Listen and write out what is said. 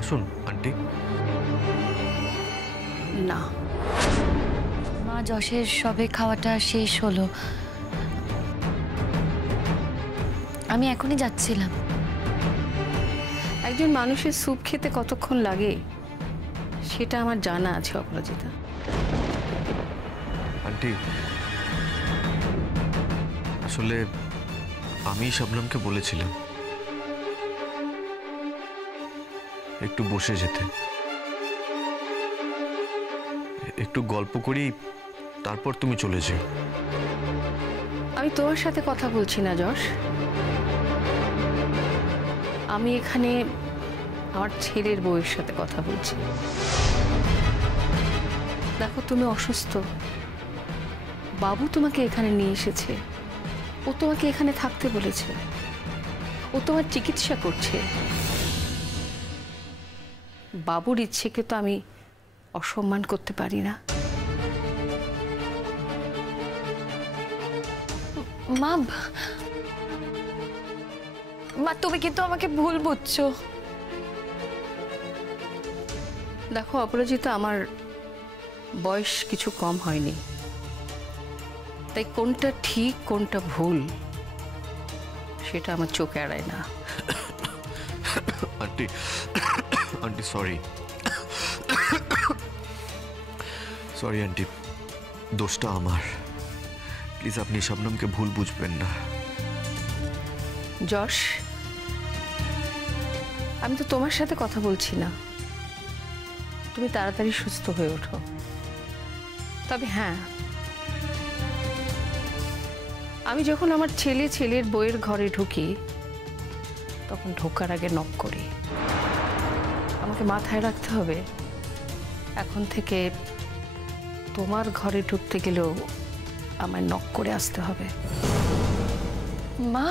আসুন আন্টি। না, মা যশের সবে খাওয়াটা শেষ হলো, আমি এখনই যাচ্ছিলাম। একজন মানুষের স্যুপ খেতে কতক্ষণ লাগে সেটা আমার জানা আছে অপরাজিতা। আন্টি আসলে আমি শবনমকে বলেছিলাম একটু বসে যেতে, একটু গল্প করি, তারপর তুমি চলে যেও। আমি তোমার সাথে কথা বলছি না যশ, আমি এখানে আমার ছেলের বউয়ের সাথে কথা বলছি। দেখো তুমি অসুস্থ, বাবু তোমাকে এখানে নিয়ে এসেছে, ও তোমাকে এখানে থাকতে বলেছে, ও তোমার চিকিৎসা করছে। বাবুর ইচ্ছেকে তো আমি অসম্মান করতে পারি না। মা, মা তুমি কিন্তু আমাকে ভুল বুঝছো। দেখো অপরাজিতা, আমার বয়স কিছু কম হয়নি, তাই কোনটা ঠিক কোনটা ভুল সেটা আমার চোখ এড়ায় না। Aunty aunty sorry sorry aunty, দোষটা আমার। প্লিজ আপনি শবনমকে ভুল বুঝবেন না। যশ, আমি তো তোমার সাথে কথা বলছি না, তুমি তাড়াতাড়ি সুস্থ হয়ে ওঠো। তবে হ্যাঁ, আমি যখন আমার ছেলের বউয়ের ঘরে ঢুকি তখন ঢোকার আগে নক করি। আমাকে মাথায় রাখতে হবে এখন থেকে তোমার ঘরে ঢুকতে গেলেও আমায় নক করে আসতে হবে। মা